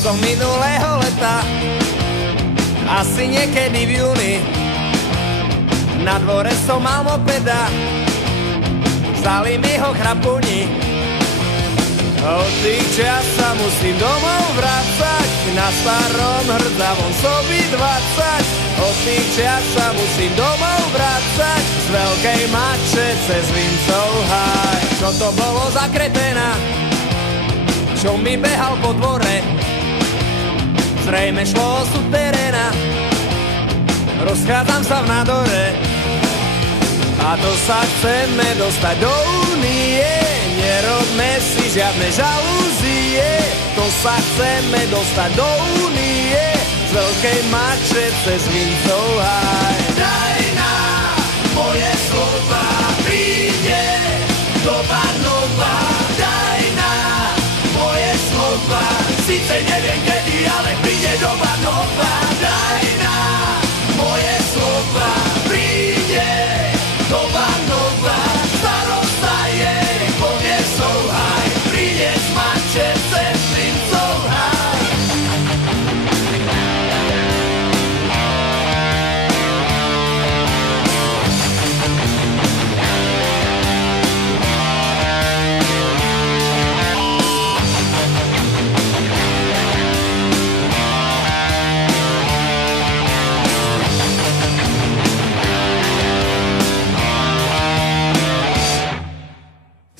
koncom minulého leta, asi niekedy v júni, na dvore som mal mopeda, vzali mi ho chrapuni. Od tých čias sa musím domov vrácať, na starom hrdzavom sobi 20. Od tých čias sa musím domov vrácať, z veľkej mače cez Vincov háj. Čo to bolo za kreténa, čo mi behal po dvore, zrejme šlo o suteréna, rozchádzam sa v nádore. A to sa chceme dostať do únie, nerobme si žiadne žalúzie. To sa chceme dostať do únie, z veľkej mače cez Vincov háj. Daj nám moje slova, príde doba nová. Daj nám moje slova, síce neviem kedy, ale príde doba nová. Daj nám moje slova, príde doba nová. Starosta jej povie souhaj, príde z mače cez Vincov háj.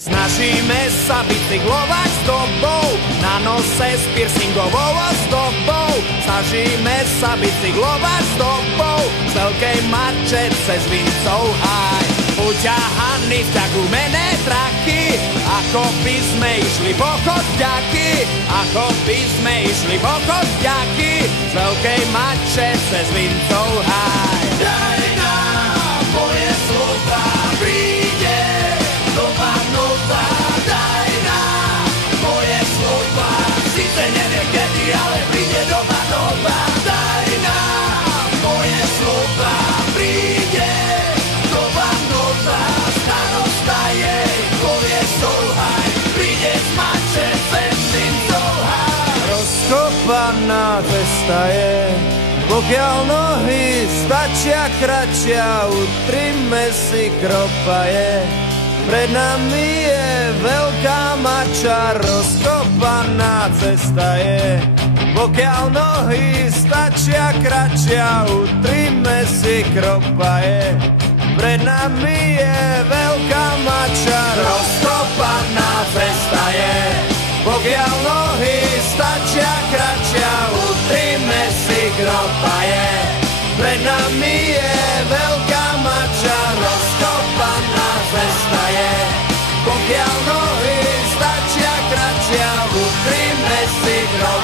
Snažíme sa bicyklovať s tobou, na nose s piercingovou ozdobou. Snažíme sa bicyklovať s tobou, z veľkej mače cez Vincov háj. Uťahaný vťah gumené traky, ako by sme išli po chodďaky, ako by sme išli po chodďaky, z veľkej mače cez Vincov háj. Daj nám moje slova, príde doba nová. Daj nám moje slova, síce neviem kedy, ale príde doba nová. Daj nám moje slova, príde doba nová. Starosta jej povie souhaj, príde z mače cez Vincov háj. Rozkopaná cesta je, pokiaľ nohy stačia kratšia, utrime si kropaje. Pred nami je veľká mača, rozkopaná cesta je, pokiaľ nohy stačia kratšia, utrime si kropaje. Pred nami je veľká mača, rozkopaná cesta je, pokiaľ nohy stačia kratšia, utrime si kropaje. Pred nami je veľká mača, rozkopaná cesta je, pokiaľ nohy stačia kratšia, utrime si kropaje.